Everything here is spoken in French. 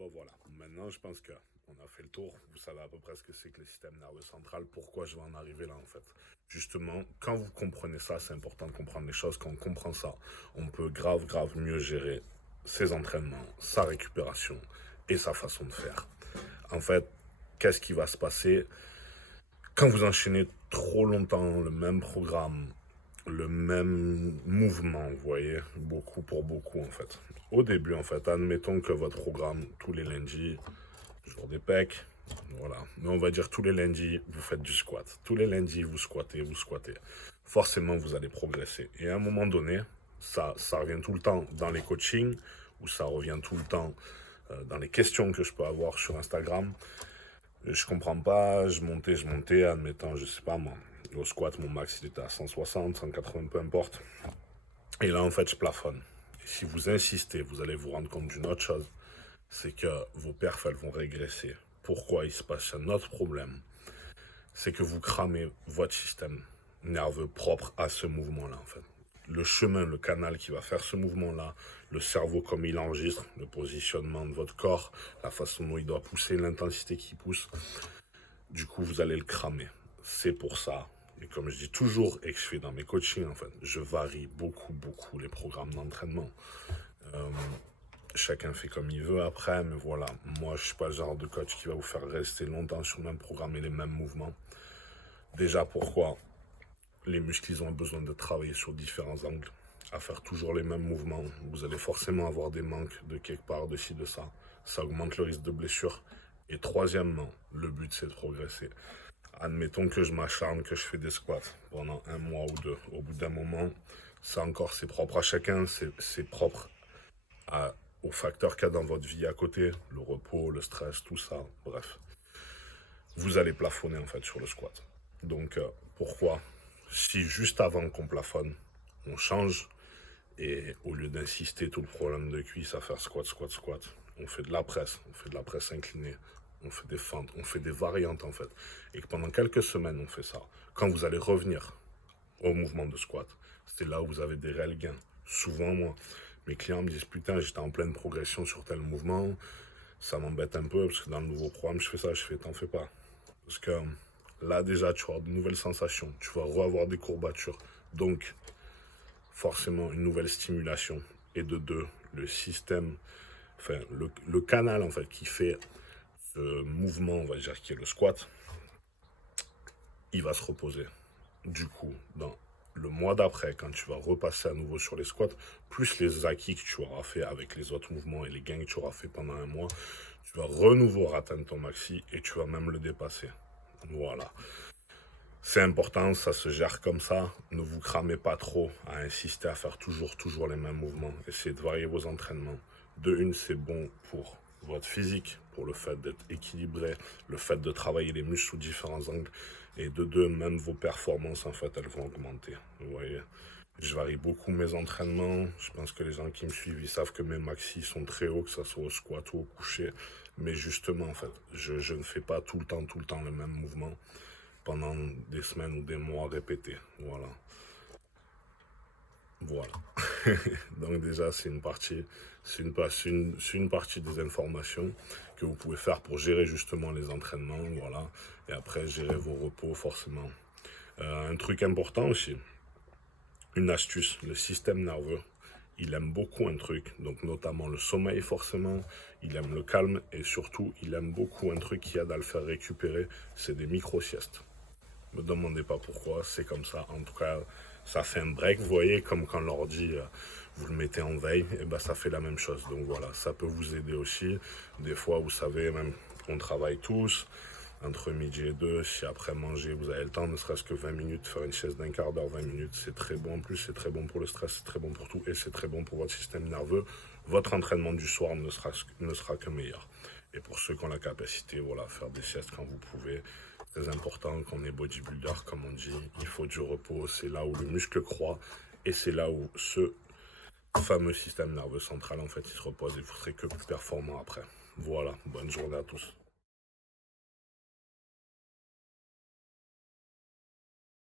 Bon voilà, maintenant je pense qu'on a fait le tour. Vous savez à peu près ce que c'est que le système nerveux central, pourquoi je vais en arriver là en fait. Justement, quand vous comprenez ça, c'est important de comprendre les choses. Quand on comprend ça, on peut grave mieux gérer ses entraînements, sa récupération et sa façon de faire. En fait, qu'est-ce qui va se passer quand vous enchaînez trop longtemps le même programme, le même mouvement, vous voyez, beaucoup pour beaucoup en fait. Au début en fait, admettons que votre programme tous les lundis, jour des pecs, voilà. Mais on va dire tous les lundis, vous faites du squat. Tous les lundis, vous squattez, vous squattez. Forcément, vous allez progresser. Et à un moment donné, ça revient tout le temps dans les coachings, ou ça revient tout le temps dans les questions que je peux avoir sur Instagram. Je comprends pas, je montais, admettant, je sais pas moi, au squat, mon max il était à 160, 180, peu importe. Et là, en fait, je plafonne. Et si vous insistez, vous allez vous rendre compte d'une autre chose, c'est que vos perfs, elles vont régresser. Pourquoi il se passe un autre problème? C'est que vous cramez votre système nerveux propre à ce mouvement-là, en fait. Le chemin, le canal qui va faire ce mouvement-là, le cerveau comme il enregistre, le positionnement de votre corps, la façon dont il doit pousser, l'intensité qu'il pousse, du coup, vous allez le cramer. C'est pour ça, et comme je dis toujours, et que je fais dans mes coachings, en fait, je varie beaucoup les programmes d'entraînement. Chacun fait comme il veut après, mais voilà, moi je suis pas le genre de coach qui va vous faire rester longtemps sur le même programme et les mêmes mouvements. Déjà pourquoi? Les muscles ils ont besoin de travailler sur différents angles. À faire toujours les mêmes mouvements, vous allez forcément avoir des manques de quelque part, de ci, de ça. Ça augmente le risque de blessure. Et troisièmement, le but c'est de progresser. Admettons que je m'acharne, que je fais des squats pendant un mois ou deux. Au bout d'un moment, ça encore c'est propre à chacun, c'est propre aux facteurs qu'il y a dans votre vie à côté, le repos, le stress, tout ça, bref. Vous allez plafonner en fait sur le squat. Donc pourquoi? Si juste avant qu'on plafonne, on change, et au lieu d'insister tout le problème de cuisse à faire squat, on fait de la presse, on fait de la presse inclinée, on fait des fentes, on fait des variantes en fait. Et que pendant quelques semaines on fait ça. Quand vous allez revenir au mouvement de squat, c'est là où vous avez des réels gains. Souvent moi, mes clients me disent putain j'étais en pleine progression sur tel mouvement, ça m'embête un peu parce que dans le nouveau programme je fais ça, je fais t'en fais pas. Parce que là déjà tu vas avoir de nouvelles sensations, tu vas revoir des courbatures. Donc forcément une nouvelle stimulation. Et de deux, le système, enfin le canal en fait qui fait ce mouvement, on va dire qui est le squat, il va se reposer. Du coup, dans le mois d'après, quand tu vas repasser à nouveau sur les squats, plus les acquis que tu auras fait avec les autres mouvements et les gains que tu auras fait pendant un mois, tu vas renouveau atteindre ton maxi et tu vas même le dépasser. Voilà. C'est important, ça se gère comme ça. Ne vous cramez pas trop à insister à faire toujours les mêmes mouvements. Essayez de varier vos entraînements. De une, c'est bon pour votre physique, pour le fait d'être équilibré, le fait de travailler les muscles sous différents angles. Et de deux, même vos performances, en fait, elles vont augmenter. Vous voyez, je varie beaucoup mes entraînements. Je pense que les gens qui me suivent, ils savent que mes maxis sont très hauts, que ce soit au squat ou au coucher. Mais justement, en fait, je ne fais pas tout le temps le même mouvement pendant des semaines ou des mois répétés. Voilà. Voilà. Donc déjà, c'est une partie, c'est une partie des informations que vous pouvez faire pour gérer justement les entraînements, voilà. Et après, gérer vos repos, forcément. Un truc important aussi, une astuce, le système nerveux. Il aime beaucoup un truc, donc notamment le sommeil forcément, il aime le calme et surtout il aime beaucoup un truc qui aide à le faire récupérer, c'est des micro-siestes. Me demandez pas pourquoi, c'est comme ça. En tout cas, ça fait un break, vous voyez, comme quand l'ordi, vous le mettez en veille, et ben ça fait la même chose. Donc voilà, ça peut vous aider aussi. Des fois, vous savez, même on travaille tous, entre midi et deux, si après manger, vous avez le temps, ne serait-ce que 20 minutes, faire une sieste d'un quart d'heure, 20 minutes, c'est très bon. En plus, c'est très bon pour le stress, c'est très bon pour tout, et c'est très bon pour votre système nerveux. Votre entraînement du soir ne sera que meilleur. Et pour ceux qui ont la capacité, voilà, faire des siestes quand vous pouvez. Très important, quand on est bodybuilder, comme on dit, il faut du repos. C'est là où le muscle croît et c'est là où ce fameux système nerveux central, en fait, il se repose et vous serez que plus performant après. Voilà, bonne journée à tous.